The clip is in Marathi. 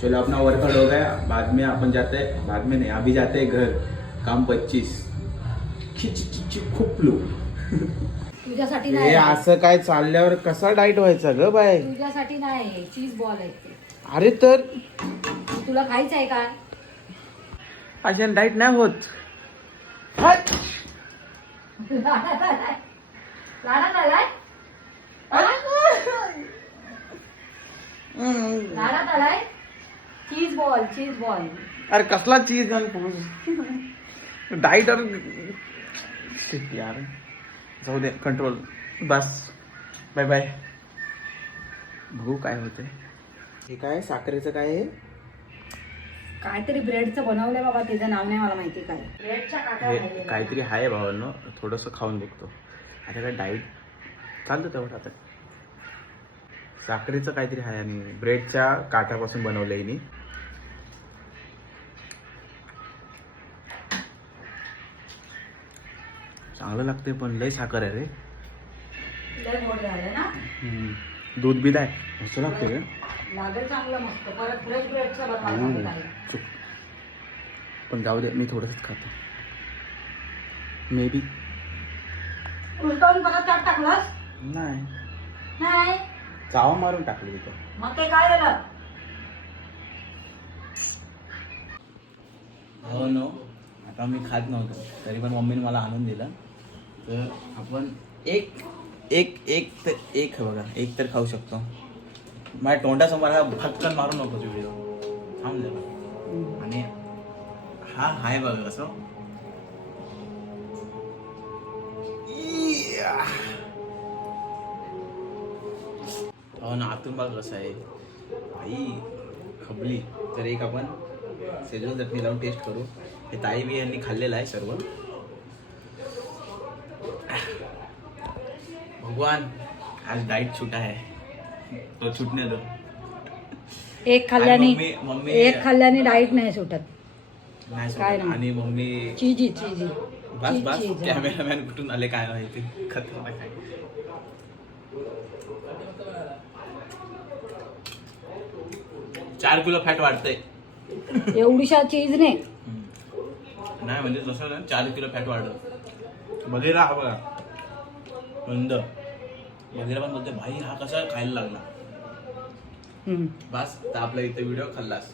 चलो अपना वर्कआउट हो गया, बाद में अपन जाते हैं, बाद में नहीं अभी जाते हैं घर, काम 25 खूप लो. तुझ्यासाठी हे नाही, असं काय चालल्यावर कसा डाईट व्हायचा ग बाय. तुझ्यासाठी नाही, चीज बॉल आहे ते. अरे तर तुला खायचं आहे का? अशा डाईट नाही होत. लाडात आलाय? लाडात आलाय? लाडात आलाय? Cheese ball, cheese ball. अरे कसला चीज डाईट यार, जाऊ दे कंट्रोल. बस बाय बाय. बघू काय होते. हे काय साखरेचं काय आहे? काहीतरी ब्रेडचं बनवलंय बाबा, त्याचं नाव नाही मला माहिती. काय ब्रेडच्या काट्या काहीतरी आहे भावांनो, थोडंसं खाऊन बघतो. आता काय डाईट चालतं तेवढं. आता साखरेचं काहीतरी आहे आणि ब्रेडच्या काट्यापासून बनवलंय मी. चांगलं लागतंय पण लय साखर आहे रे. लय मोठ झालं ना. दूध बी आहे, मस्त लागते रे. लागेल चांगलं मस्त. परत फ्रेश ब्रेडचं बनवायचं आहे. पण जाऊ दे, मी थोडंसंच खातो. मे बी उलटवून परत चाट टाकलंस? नाही, नाही चावा मारून टाकली तिथं. मग ते काय झालं? हो नो, आता मी खात नव्हतो तरी पण मम्मीने मला आणून दिलं. तर आपण एक एक एक तर एक बघा, एक तर खाऊ शकतो. माझ्या तोंडासमोर हा फटकन मारू नको तू व्हिडिओ, थांब जरा. आणि हा हाय बघा कसं. हो ना, आतून बघा कसं आहे आई, खबली. तर एक आपण सेजवान चटणी लावून टेस्ट करू. हे ताई बी यांनी खाल्लेलं आहे सर्व. भगवान आज डाईट छुटा है तो छुटने दो. एक खाल्ल्याने मम्मी एक खाल्ल्याने डाईट नाही सुटत. नाही काय सोडत. नाही. आणि मम्मी चीजी चीजी बस बस. कॅमेरामॅन कुठून आले काय माहिती, खतरनाक आहे. 4 किलो फॅट वाढतंय एवढीशा चीजने. नाही म्हणजे जसं ना 4 किलो फॅट वाढलं. बघेरा हा बघा बंद. बघेरा पण बोलते भाई हा कसा खायला लागला. बस तर आपला इथे व्हिडिओ खाल्लास.